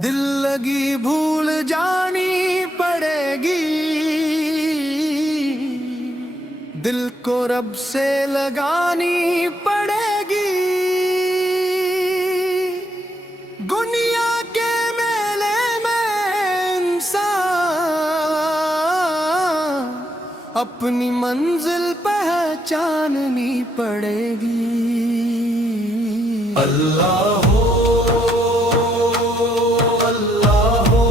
दिल लगी भूल जानी पड़ेगी, दिल को रब से लगानी पड़ेगी। दुनिया के मेले में इंसान अपनी मंजिल पहचाननी पड़ेगी। अल्लाह हो, अल्लाह हो,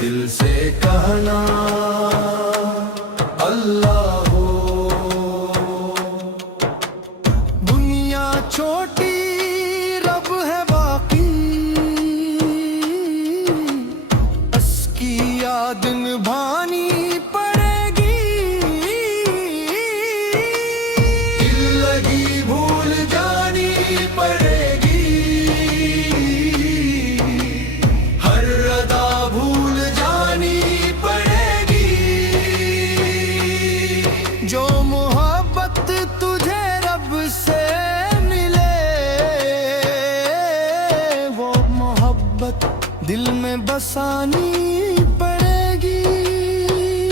दिल से कहना अल्लाह हो। दुनिया छोटी रब है बाकी, उसकी याद निभानी पड़ेगी। दिल लगी भूल जानी पड़ेगी, हर अदा भूल जानी पड़ेगी। जो मोहब्बत तुझे रब से मिले, वो मोहब्बत दिल में बसानी पड़ेगी।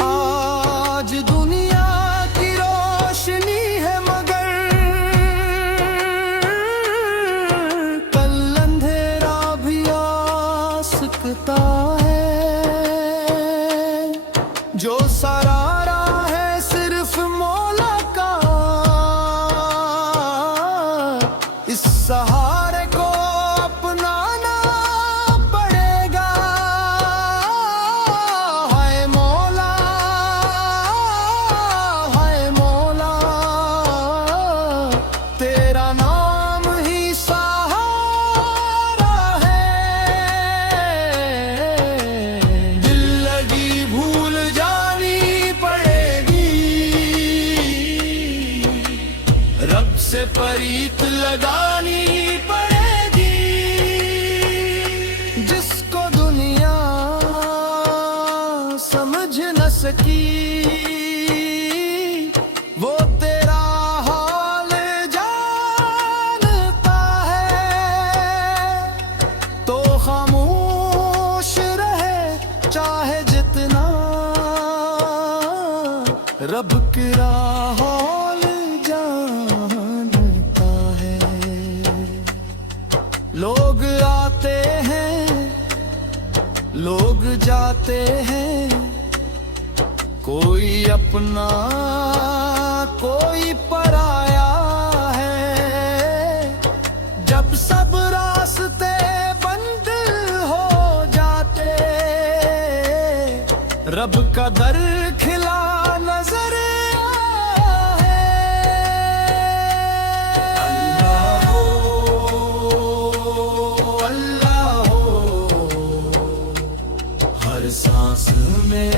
आज दुनिया की रोशनी है मगर कल अंधेरा भी आ सकता है। जो सरारा है सिर्फ मौला का, इस सहारे को अपनाना पड़ेगा। हाय मौला, हाय मौला, तेरा नाम ही सहारा है। दिल लगी भूल जानी पड़ेगी, रब से परीत लगानी पड़ेगी। जिसको दुनिया समझ न सकी, वो तेरा हाल जानता है। तो खामोश रहे चाहे जितना, रब तेरा हाल जानता है। लोग आते हैं, लोग जाते हैं, कोई अपना कोई पराया है। जब सब रास्ते बंद हो जाते, रब का दर खिला नजर आया है। अल्लाह हो, अल्लाह हो, हर सांस में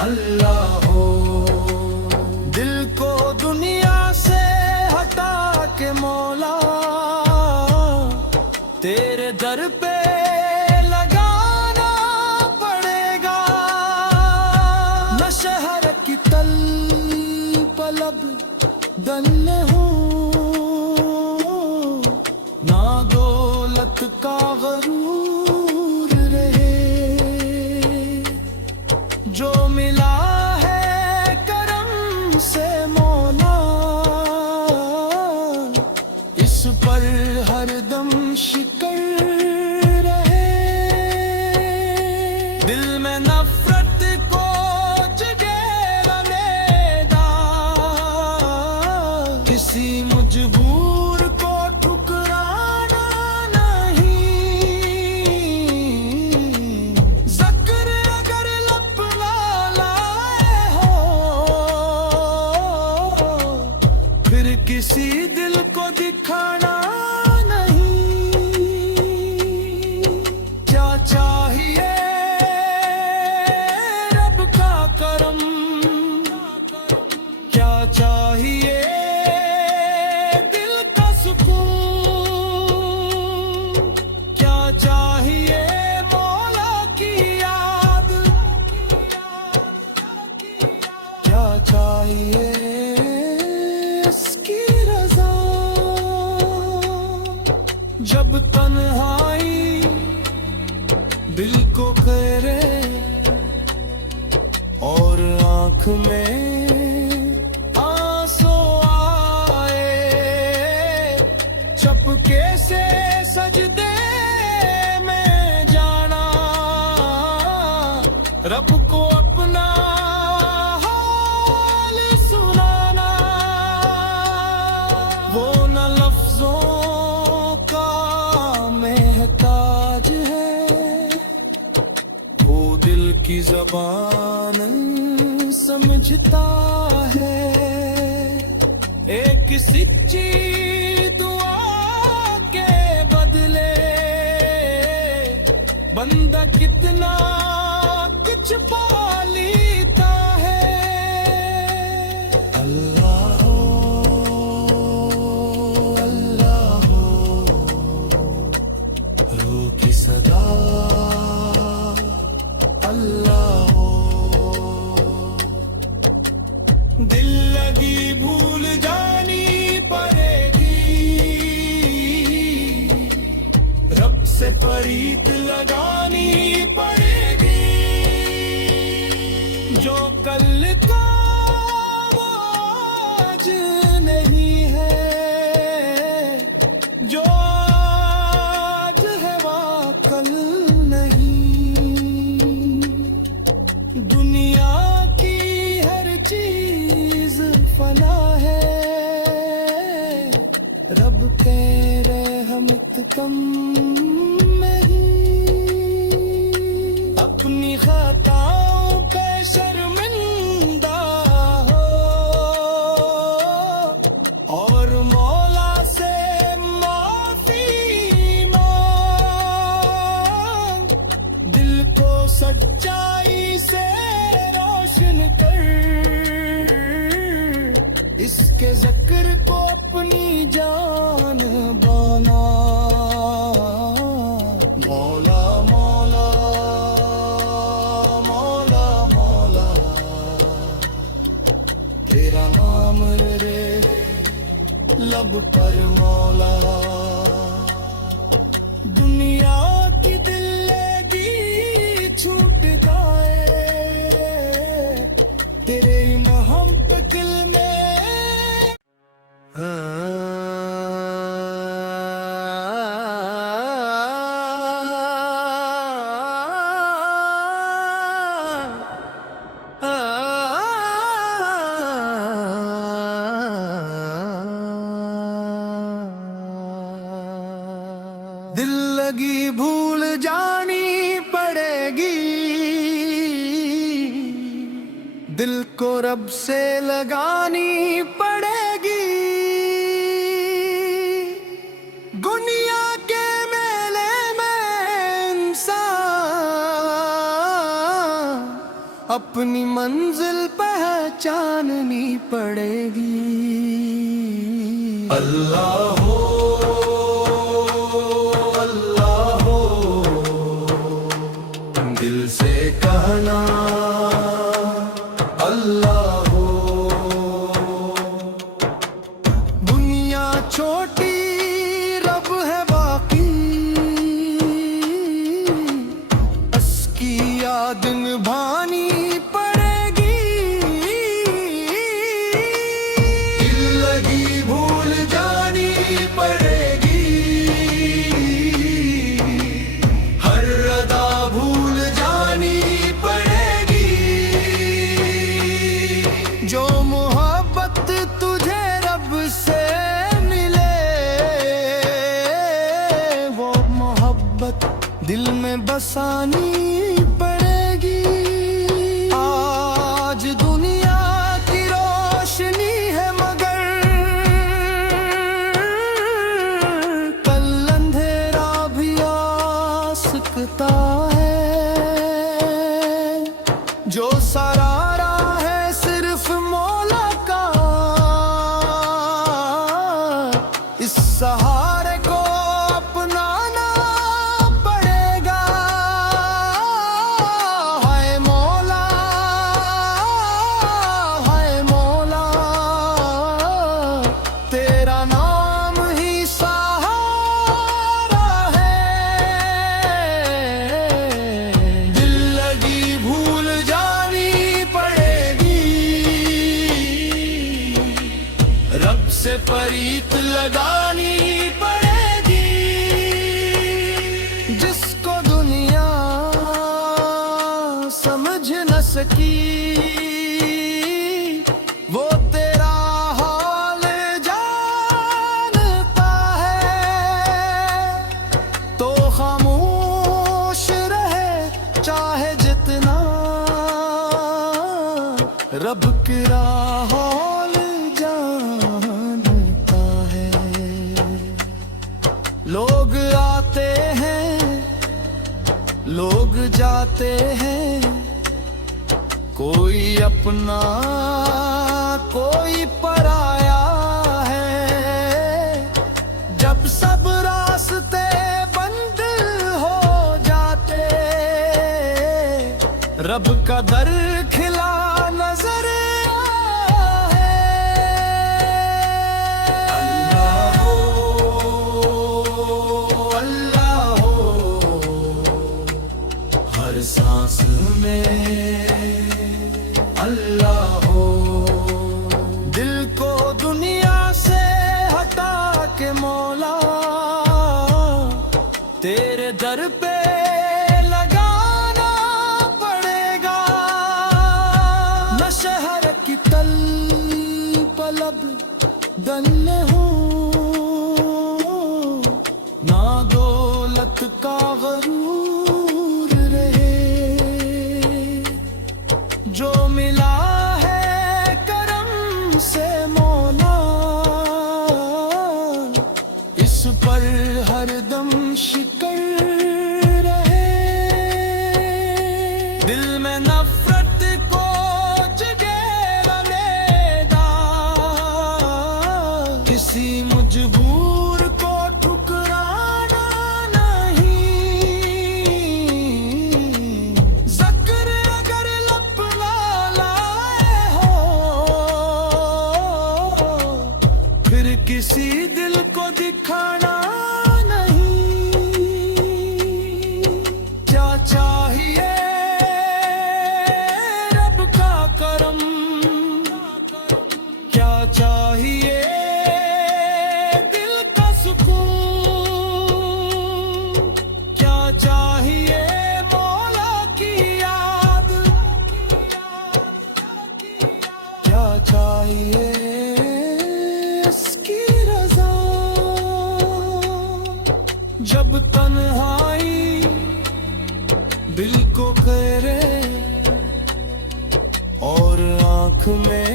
अल्लाह हो। दिल को दुनिया से हटा के मौला तेरे दर पे लगाना पड़ेगा। न शहर की तल पलब दल हो, ना दौलत का गरूर रहे। जो मिला है करम से मौला, इस पर हरदम शिकर रहे। दिल में नफरत को जगह लेगा, किसी मजबूर को ठुकराना नहीं। ज़क्र अगर लपना लाए हो, फिर किसी दिल को दिखाना नहीं। क्या चाहिए रब का करम, क्या चाहिए ज़बान समझता है। एक सच्ची दुआ के बदले बंदा कितना कुछ पा लेता है। अल्लाह हो, अल्लाह हो, रूह की सदा अल्लाह हो। दिल लगी भूल जानी पड़ेगी, रब से फरीद लगानी पड़ेगी। जो कल का वो आज नहीं है, जो आज है वो कल नहीं। दुनिया की हर चीज फना है, रब के रहमत कम नहीं। अपनी खताओं पे शर्मिंदा हो और मौला से माफी मांग। दिल को सच्चाई से रोशन कर, इसके जिक्र को अपनी जान बना। मौला मौला मौला मौला, तेरा नाम रे लब पर मौला। दुनिया की दिल लगी छूट जाए, तेरे हम पे दिल में दिल लगी भूल जानी पड़ेगी, दिल को रब से लगानी पड़ेगी। दुनिया के मेले में इंसान अपनी मंजिल पहचाननी पड़ेगी। अल्लाह हो, अल्लाह हो, दिल से कहना अल्लाह हो। दुनिया छोटी रब है बाकी, उसकी याद निभानी पड़ेगी। दिल लगी भूल जानी पड़ेगी, हर अदा भूल जानी पड़ेगी। जो मोहब्बत तुझे रब से मिले, वो मोहब्बत दिल में बसानी पड़ेगी। आज दुनिया की रोशनी है मगर कल अंधेरा भी आ सकता है। जो सरारा है सिर्फ मौला का, इस सहारे को अपनाना पड़ेगा। हाय मौला, हाय मौला, तेरा नाम ही सहारा है। दिल लगी भूल जानी पड़ेगी, रब से फरीद लगानी पड़ेगी। जिसको दुनिया समझ न सकी, वो तेरा हाल जानता है। तो खामोश रहे चाहे जितना रब की राहौल जानता है। लोग आते हैं लोग जाते हैं, कोई अपना कोई पराया है। जब सब रास्ते बंद हो जाते, रब का दर खिला नजर है। अल्लाह हो हर सांस में, अल्लाह हो। दिल को दुनिया से हटा के मौला, तेरे दर पे लगाना पड़ेगा। न शहर की तल पलब दल हो, ना दौलत का गरूर रहे। जो मिला है करम से मौला, इस पर हरदम शिकर रहे। दिल में नफरत को जगह लेगा, किसी मजबूर को ठुकराना नहीं। ज़क्र अगर लपना लाए हो, फिर किसी दिल को दिखाना नहीं। क्या चाहिए रब का करम, क्या चाहिए दिल का सुकून, क्या चाहिए मौला की याद, क्या चाहिए इसकी रज़ा। जब तन्हाई दिल को करे और आँख में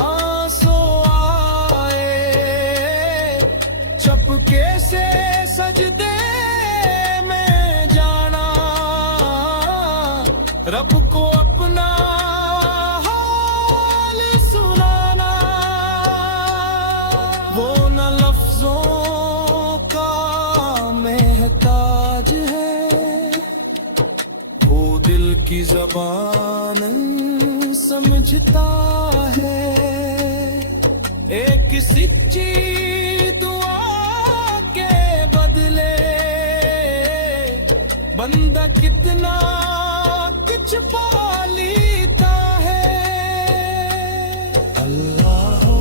आंसू आए, चपके से सजदे में जाना, रब को अपना हाल सुनाना। वो न लफ्जों का महताज है, वो दिल की ज़बान समझता है। एक सच्ची दुआ के बदले बंदा कितना कुछ पा लेता है। अल्लाह हो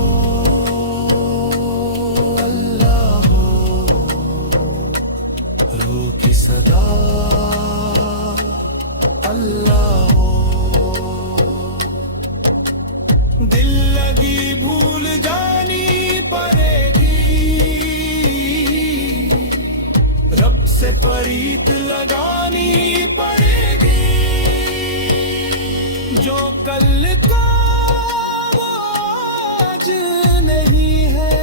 रूह की सदा, अल्लाह हो। दिल लगी भूल जानी पड़ेगी, रब से परीत लगानी पड़ेगी। जो कल का वो आज नहीं है,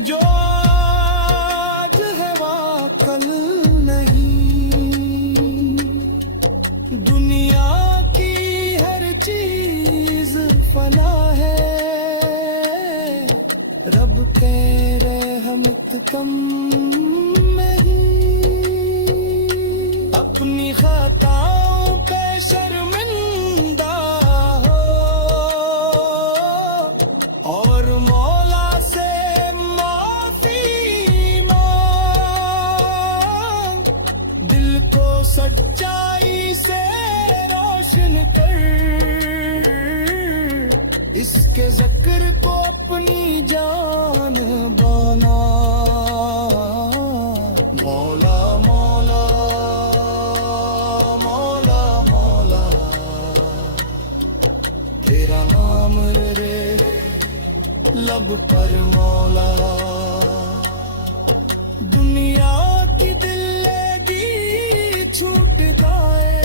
जो आज है वो कल नहीं। दुनिया की हर चीज फना है, रब के रहमत कम नहीं। अपनी खताओं पे शर्मिंदा हो और मौला से माफी मांग। दिल को सच्चाई से रोशन कर, इसके ज़िक्र को अपनी जान बना। मौला मौला मौला मौला, तेरा नाम रे लब पर मौला। दुनिया की दिल लगी छूट जाए,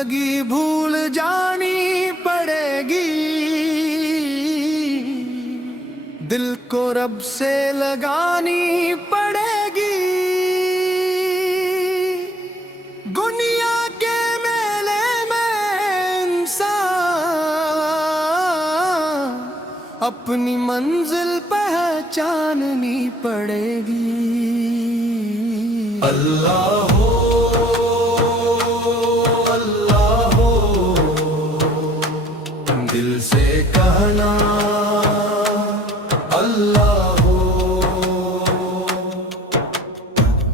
लगी भूल जानी पड़ेगी, दिल को रब से लगानी पड़ेगी। दुनिया के मेले में इंसान अपनी मंजिल पहचाननी पड़ेगी। अल्लाह हो, अल्लाह हो, दिल से कहना अल्लाह हो।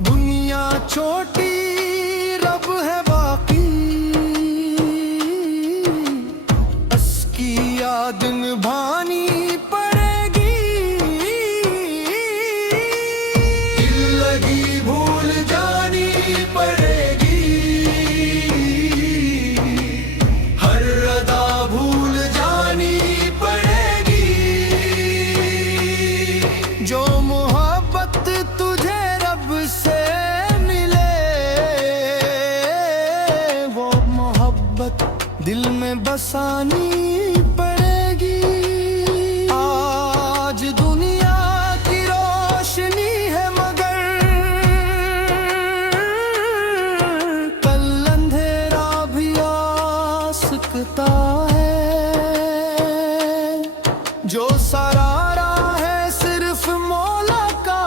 दुनिया छोटी रब है बाकी, उसकी याद निभानी पड़ेगी। दिल लगी भूल जानी पड़ेगी, हर अदा भूल जानी पड़ेगी। जो मोहब्बत तुझे रब से मिले, वो मोहब्बत दिल में बसानी पड़ेगी। आज दुनिया की रोशनी है मगर कल अंधेरा भी आ सकता है। जो सरारा है सिर्फ मौला का,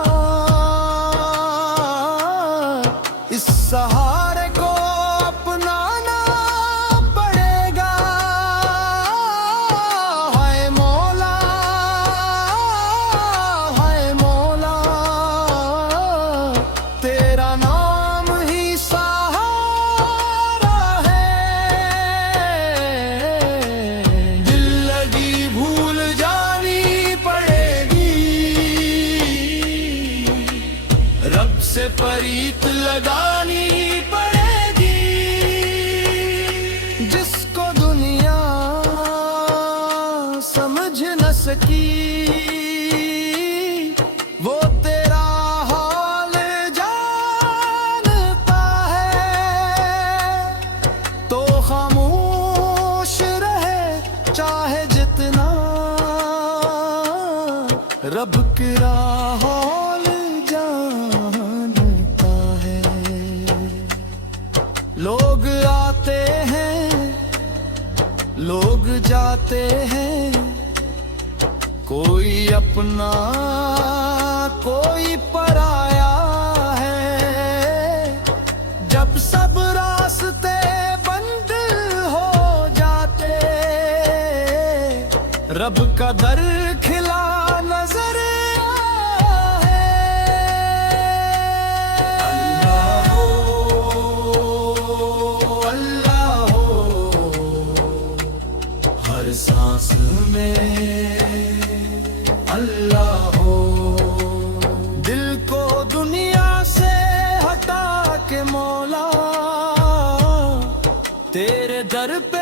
इस सहारे को अपनाना पड़ेगा। हाय मौला, हाय मौला, तेरा नाम ही सहारा है। दिल लगी भूल जानी पड़ेगी, रब से परीत लगानी पड़ेगी। जिसको दुनिया समझ न सकी, वो तेरा हाल जानता है। तो खामोश रहे चाहे जितना, रब तेरा हाल जानता है। लोग आते हैं, लोग जाते हैं, कोई अपना कोई पराया है। जब सब रास्ते बंद हो जाते, रब का दर खिला नजर है। अल्लाह हो, अल्लाह हो, हर सांस में अल्लाह हो। दिल को दुनिया से हटा के मौला तेरे दर पे